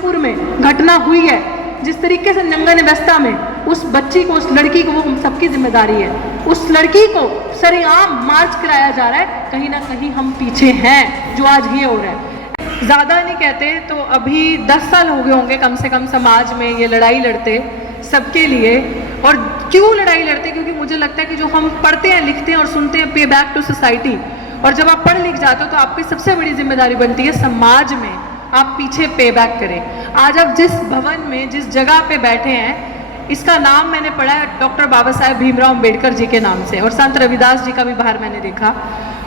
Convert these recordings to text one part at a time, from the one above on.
फिरोजपुर में घटना हुई है, जिस तरीके से नंगन अवस्था में उस बच्ची को, उस लड़की को, वो हम सबकी जिम्मेदारी है, उस लड़की को सरेआम मार्च कराया जा रहा है, कहीं ना कहीं हम पीछे हैं जो आज ये हो रहा है। ज़्यादा नहीं कहते तो अभी 10 साल हो गए होंगे कम से कम समाज में ये लड़ाई लड़ते सबके लिए। और क्यों लड़ाई लड़ते? क्योंकि मुझे लगता है कि जो हम पढ़ते हैं, लिखते हैं और सुनते हैं पे बैक टू सोसाइटी, और जब आप पढ़ लिख जाते हो तो आपकी सबसे बड़ी जिम्मेदारी बनती है समाज में आप पीछे पे बैक करें। आज आप जिस भवन में, जिस जगह पे बैठे हैं, इसका नाम मैंने पढ़ा है डॉक्टर बाबा साहेब भीमराव अम्बेडकर जी के नाम से, और संत रविदास जी का भी बाहर मैंने देखा।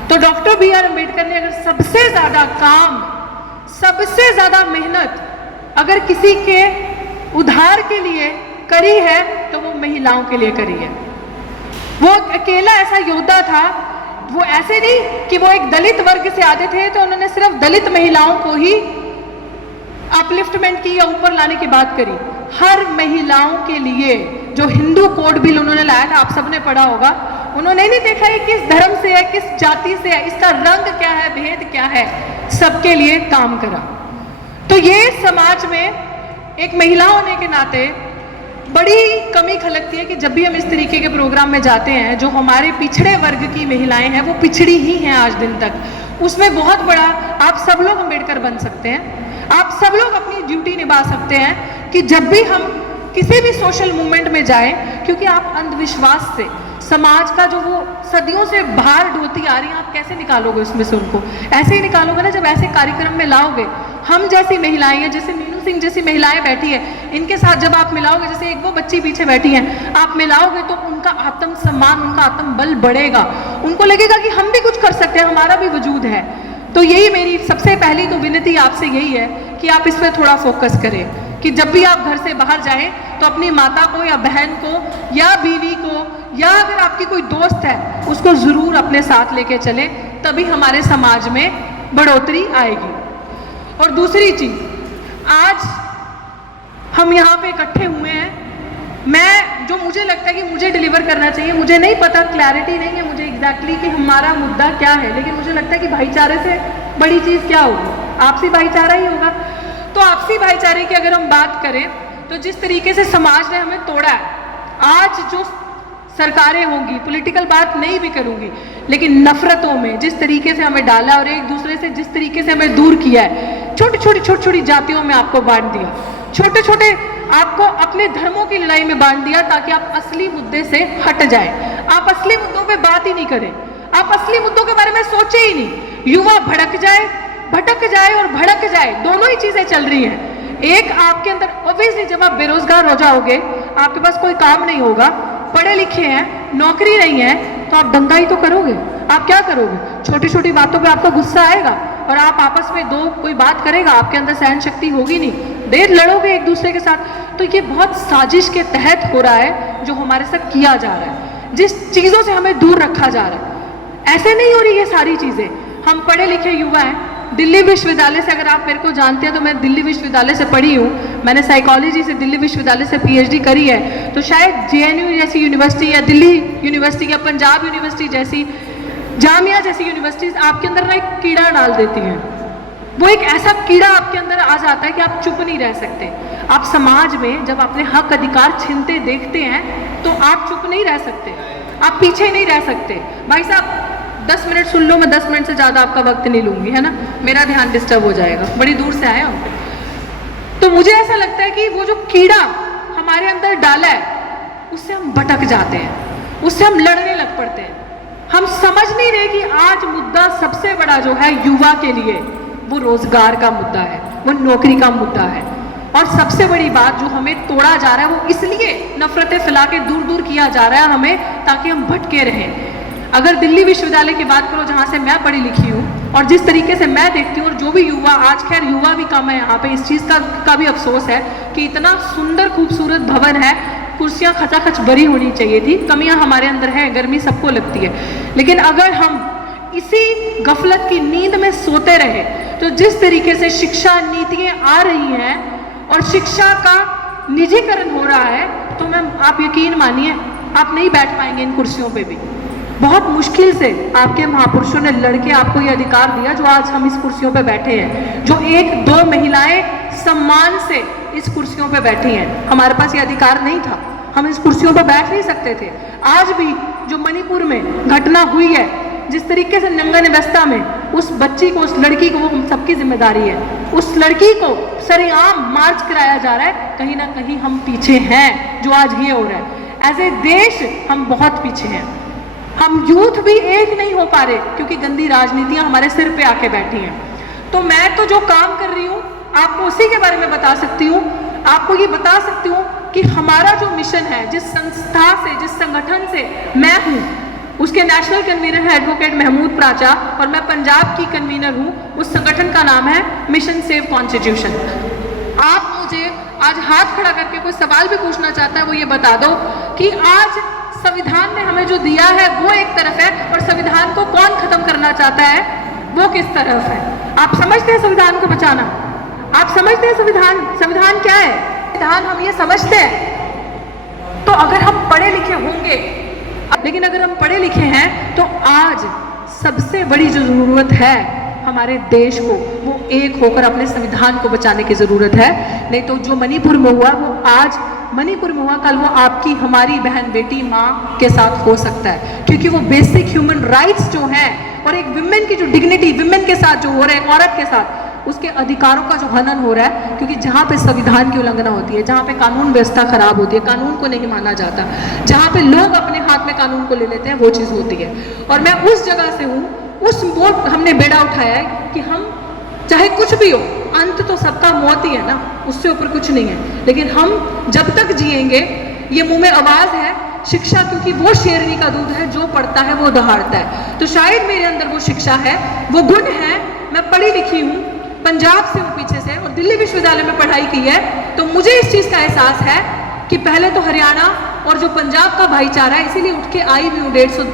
तो डॉक्टर बी आर अम्बेडकर ने अगर सबसे ज़्यादा काम, सबसे ज़्यादा मेहनत अगर किसी के उद्धार के लिए करी है तो वो महिलाओं के लिए करी है। वो अकेला ऐसा योद्धा था, वो ऐसे नहीं कि वो एक दलित वर्ग से आते थे तो उन्होंने सिर्फ दलित महिलाओं को ही अपलिफ्टमेंट की या ऊपर लाने की बात करी। हर महिलाओं के लिए जो हिंदू कोड बिल उन्होंने लाया था, आप सबने पढ़ा होगा, उन्होंने नहीं देखा है किस धर्म से है, किस जाति से है, इसका रंग क्या है, भेद क्या है, सबके लिए काम करा। तो ये समाज में एक महिला होने के नाते बड़ी कमी खलकती है कि जब भी हम इस तरीके के प्रोग्राम में जाते हैं, जो हमारे पिछड़े वर्ग की महिलाएं हैं वो पिछड़ी ही हैं आज दिन तक, उसमें बहुत बड़ा आप सब लोग अम्बेडकर बन सकते हैं, आप सब लोग अपनी ड्यूटी निभा सकते हैं कि जब भी हम किसी भी सोशल मूवमेंट में जाएं, क्योंकि आप अंधविश्वास से समाज का जो वो सदियों से बाहर ढोती आ रही है, आप कैसे निकालोगे उसमें से उनको? ऐसे ही निकालोगे ना जब ऐसे कार्यक्रम में लाओगे। हम जैसी महिलाएं हैं, जैसे मीनू सिंह जैसी महिलाएं बैठी है, इनके साथ जब आप मिलाओगे, जैसे एक वो बच्ची पीछे बैठी है, आप मिलाओगे तो उनका आत्मसम्मान, उनका आत्मबल बढ़ेगा, उनको लगेगा कि हम भी कुछ कर सकते हैं, हमारा भी वजूद है। तो यही मेरी सबसे पहली तो विनती आपसे यही है कि आप इस पर थोड़ा फोकस करें कि जब भी आप घर से बाहर जाएं तो अपनी माता को या बहन को या बीवी को या अगर आपकी कोई दोस्त है उसको ज़रूर अपने साथ लेके चलें, तभी हमारे समाज में बढ़ोतरी आएगी। और दूसरी चीज़, आज हम यहाँ पे इकट्ठे हुए हैं, मैं जो मुझे लगता है कि मुझे डिलीवर करना चाहिए, मुझे नहीं पता, क्लैरिटी नहीं है मुझे एग्जैक्टली कि हमारा मुद्दा क्या है, लेकिन मुझे लगता है कि भाईचारे से बड़ी चीज़ क्या होगी, आपसी भाईचारा ही होगा। तो आपसी भाईचारे की अगर हम बात करें तो जिस तरीके से समाज ने हमें तोड़ा है, आज जो सरकारें होंगी, पॉलिटिकल बात नहीं भी करूंगी, लेकिन नफरतों में जिस तरीके से हमें डाला और एक दूसरे से जिस तरीके से हमें दूर किया है, छोटी छोटी जातियों में आपको बांट दिया, छोटे छोटे आपको अपने धर्मों की लड़ाई में बांट दिया ताकि आप असली मुद्दे से हट जाए। आप असली मुद्दों पे बात ही नहीं करें, आप असली मुद्दों के बारे में सोचे ही नहीं। युवा भटक जाए और भड़क जाए, दोनों ही चीजें चल रही हैं। एक आपके अंदर ऑब्वियसली जब आप बेरोजगार हो जाओगे, आपके पास कोई काम नहीं होगा, पढ़े लिखे हैं, नौकरी नहीं है, तो आप दंगा ही तो करोगे। आप क्या करोगे? छोटी छोटी बातों पे आपको गुस्सा आएगा और आप आपस में दो कोई बात करेगा, आपके अंदर सहन शक्ति होगी नहीं, देर लड़ोगे एक दूसरे के साथ। तो ये बहुत साजिश के तहत हो रहा है जो हमारे साथ किया जा रहा है, जिस चीज़ों से हमें दूर रखा जा रहा है। ऐसे नहीं हो रही ये सारी चीज़ें। हम पढ़े लिखे युवा हैं, दिल्ली विश्वविद्यालय से, अगर आप मेरे को जानते हैं तो मैं दिल्ली विश्वविद्यालय से पढ़ी हूँ, मैंने साइकोलॉजी से दिल्ली विश्वविद्यालय से पीएचडी करी है। तो शायद जेएनयू जैसी यूनिवर्सिटी या दिल्ली यूनिवर्सिटी या पंजाब यूनिवर्सिटी जैसी, जामिया जैसी यूनिवर्सिटीज़ आपके अंदर ना एक कीड़ा डाल देती हैं। वो एक ऐसा कीड़ा आपके अंदर आ जाता है कि आप चुप नहीं रह सकते। आप समाज में जब अपने हक अधिकार छीनते देखते हैं तो आप चुप नहीं रह सकते, आप पीछे नहीं रह सकते। भाई साहब 10 मिनट सुन लो, मैं 10 मिनट से ज़्यादा आपका वक्त नहीं लूँगी, है ना, मेरा ध्यान डिस्टर्ब हो जाएगा, बड़ी दूर से आए हम। तो मुझे ऐसा लगता है कि वो जो कीड़ा हमारे अंदर डाला है उससे हम भटक जाते हैं, उससे हम लड़ने लग पड़ते हैं। हम समझ नहीं रहे कि आज मुद्दा सबसे बड़ा जो है युवा के लिए वो रोजगार का मुद्दा है, वो नौकरी का मुद्दा है। और सबसे बड़ी बात जो हमें तोड़ा जा रहा है वो इसलिए नफरतें फैला के दूर दूर किया जा रहा है हमें, ताकि हम भटके रहें। अगर दिल्ली विश्वविद्यालय की बात करो जहाँ से मैं पढ़ी लिखी हूँ और जिस तरीके से मैं देखती हूँ, और जो भी युवा, आज खैर युवा भी कम है यहाँ पे, इस चीज़ का भी अफसोस है कि इतना सुंदर खूबसूरत भवन है, कुर्सियाँ खचाखच भरी होनी चाहिए थी, कमियाँ हमारे अंदर हैं, गर्मी सबको लगती है। लेकिन अगर हम इसी गफलत की नींद में सोते रहे तो जिस तरीके से शिक्षा नीतियाँ आ रही हैं और शिक्षा का निजीकरण हो रहा है, तो मैम आप यकीन मानिए आप नहीं बैठ पाएंगे इन कुर्सियों पे भी। बहुत मुश्किल से आपके महापुरुषों ने लड़के आपको ये अधिकार दिया जो आज हम इस कुर्सियों पे बैठे हैं, जो एक दो महिलाएं सम्मान से इस कुर्सियों पे बैठी हैं। हमारे पास ये अधिकार नहीं था, हम इस कुर्सियों पे बैठ नहीं सकते थे। आज भी जो मणिपुर में घटना हुई है, जिस तरीके से नंगन अवस्था में उस बच्ची को, उस लड़की को, वो हम सबकी जिम्मेदारी है। उस लड़की को सरेआम मार्च कराया जा रहा है, कहीं ना कहीं हम पीछे हैं जो आज ये हो रहा है। एज ए देश हम बहुत पीछे हैं। हम यूथ भी एक नहीं हो पा रहे क्योंकि गंदी राजनीतियां हमारे सिर पे आके बैठी हैं। तो मैं तो जो काम कर रही हूँ आपको उसी के बारे में बता सकती हूँ। आपको ये बता सकती हूँ कि हमारा जो मिशन है, जिस संस्था से, जिस संगठन से मैं हूँ, उसके नेशनल कन्वीनर है एडवोकेट महमूद प्राचा और मैं पंजाब की कन्वीनर हूँ। उस संगठन का नाम है मिशन सेव कॉन्स्टिट्यूशन। आप मुझे आज हाथ खड़ा करके कोई सवाल भी पूछना चाहता है, वो ये बता दो कि आज संविधान ने हमें जो दिया है वो एक तरफ है और संविधान को कौन खत्म करना चाहता है वो किस तरफ है। आप समझते हैं संविधान को बचाना? आप समझते हैं संविधान क्या है? संविधान हम ये समझते हैं। तो अगर हम पढ़े लिखे होंगे, लेकिन अगर हम पढ़े लिखे हैं तो आज सबसे बड़ी जो जरूरत है हमारे देश को, वो एक होकर अपने संविधान को बचाने की जरूरत है। नहीं तो जो मणिपुर में हुआ वो आज मणिपुर में हुआ, कल वो आपकी, हमारी बहन, बेटी, माँ के साथ हो सकता है। क्योंकि वो बेसिक ह्यूमन राइट्स जो हैं और एक विमेन की जो डिग्निटी, विमेन के साथ जो हो रहा है, औरत के साथ उसके अधिकारों का जो हनन हो रहा है। क्योंकि जहाँ पे संविधान की उल्लंघना होती है, जहाँ पे कानून व्यवस्था खराब होती है, कानून को नहीं माना जाता, जहाँ पे लोग अपने हाथ में कानून को ले लेते हैं, वो चीज़ होती है। और मैं उस जगह से हूँ, वो हमने बेड़ा उठाया है कि हम चाहे कुछ भी हो, अंत तो सबका मौत ही है ना, उससे ऊपर कुछ नहीं है। लेकिन हम जब तक जिएंगे, ये मुंह में आवाज़ है शिक्षा, क्योंकि वो शेरनी का दूध है, जो पढ़ता है वो दहाड़ता है। तो शायद मेरे अंदर वो शिक्षा है, वो गुण है। मैं पढ़ी लिखी हूँ, पंजाब से हूँ पीछे से, और दिल्ली विश्वविद्यालय में पढ़ाई की है। तो मुझे इस चीज़ का एहसास है कि पहले तो हरियाणा और जो पंजाब का भाईचारा है, इसीलिए उठ के आई भी हूँ 150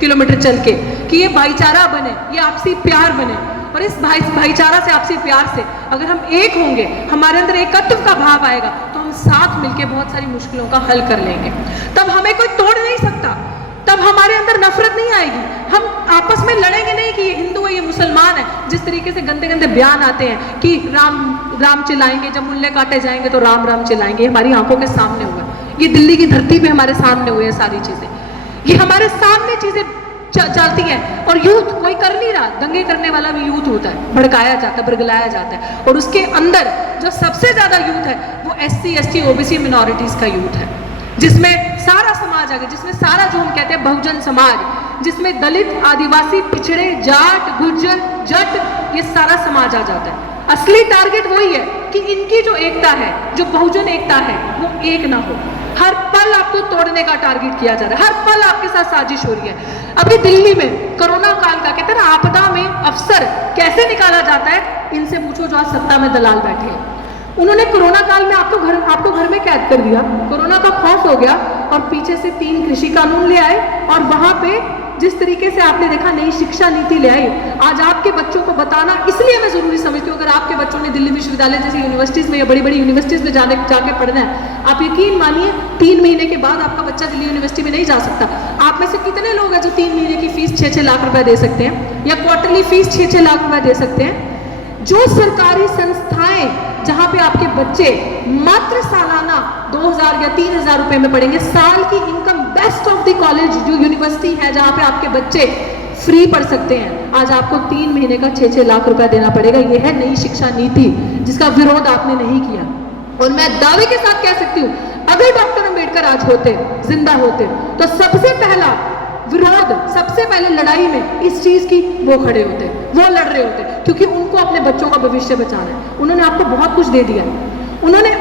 किलोमीटर चल के, कि ये भाईचारा बने, ये आपसी प्यार बने। और इस भाईचारा से, आपसी प्यार से अगर हम एक होंगे, हमारे अंदर एकत्व का भाव आएगा, तो हम साथ मिलके बहुत सारी मुश्किलों का हल कर लेंगे। तब हमें कोई तोड़ नहीं सकता, तब हमारे अंदर नफरत नहीं आएगी। हम आपस में लड़ेंगे नहीं कि ये हिंदू है, ये मुसलमान है। जिस तरीके से गंदे गंदे बयान आते हैं कि राम चिल्लाएंगे, जब मुल्ले काटे जाएंगे तो राम राम चिल्लाएंगे, हमारी आंखों के सामने हुआ। ये दिल्ली की धरती पे हमारे सामने हुए सारी चीजें, ये हमारे सामने चीजें चलती हैं। और यूथ कोई कर नहीं रहा, दंगे करने वाला भी यूथ होता है, भड़काया जाता है, बरगलाया जाता है। और उसके अंदर जो सबसे ज्यादा यूथ है वो SC ST OBC मिनॉरिटीज का यूथ है, जिसमें सारा समाज आ गया, जिसमें सारा जो हम कहते हैं बहुजन समाज, जिसमें दलित, आदिवासी, पिछड़े, जाट, गुज्जर, जट, ये सारा समाज आ जाता है। असली टारगेट वही है कि इनकी जो एकता है, जो बहुजन एकता है, वो एक ना हो। हर पल आपको तोड़ने का टारगेट किया जा रहा है, हर पल आपके साथ साजिश हो रही है। अभी दिल्ली में कोरोना काल का कहते हैं ना, आपदा में अफसर कैसे निकाला जाता है, इनसे पूछो जो आज सत्ता में दलाल बैठे हैं। उन्होंने कोरोना काल में आपको घर में कैद कर दिया, कोरोना का खौफ हो गया, और पीछे से 3 कृषि कानून ले आए, और वहां पे जिस तरीके से आपने देखा नई शिक्षा नीति ले आई। आज आपके बच्चों को बताना इसलिए मैं जरूरी समझती हूँ, अगर आपके बच्चों ने दिल्ली विश्वविद्यालय जैसी यूनिवर्सिटीज में या बड़ी बड़ी यूनिवर्सिटीज में जाके पढ़ना है, आप यकीन मानिए 3 महीने के बाद आपका बच्चा दिल्ली यूनिवर्सिटी में नहीं जा सकता। आप में से कितने लोग हैं जो 3 महीने की फीस 6-6 लाख रुपए दे सकते हैं, या क्वार्टरली फीस 6-6 लाख रुपए दे सकते हैं? जो सरकारी संस्थाएं जहां पे आपके बच्चे मात्र सालाना 2000 या 3000 रुपए में पढ़ेंगे, साल की income, best of the college जो यूनिवर्सिटी है जहां पे आपके बच्चे फ्री पढ़ सकते हैं, आज आपको 3 महीने का 6-6 लाख रुपया देना पड़ेगा। यह है नई शिक्षा नीति, जिसका विरोध आपने नहीं किया। और मैं दावे के साथ कह सकती हूँ, अगर डॉक्टर अंबेडकर आज होते, जिंदा होते, तो सबसे पहला विरोध, सबसे पहले लड़ाई में इस चीज की वो खड़े होते, वो लड़ रहे होते, क्योंकि उनको अपने बच्चों का भविष्य बचाना है। उन्होंने आपको बहुत कुछ दे दिया, उन्होंने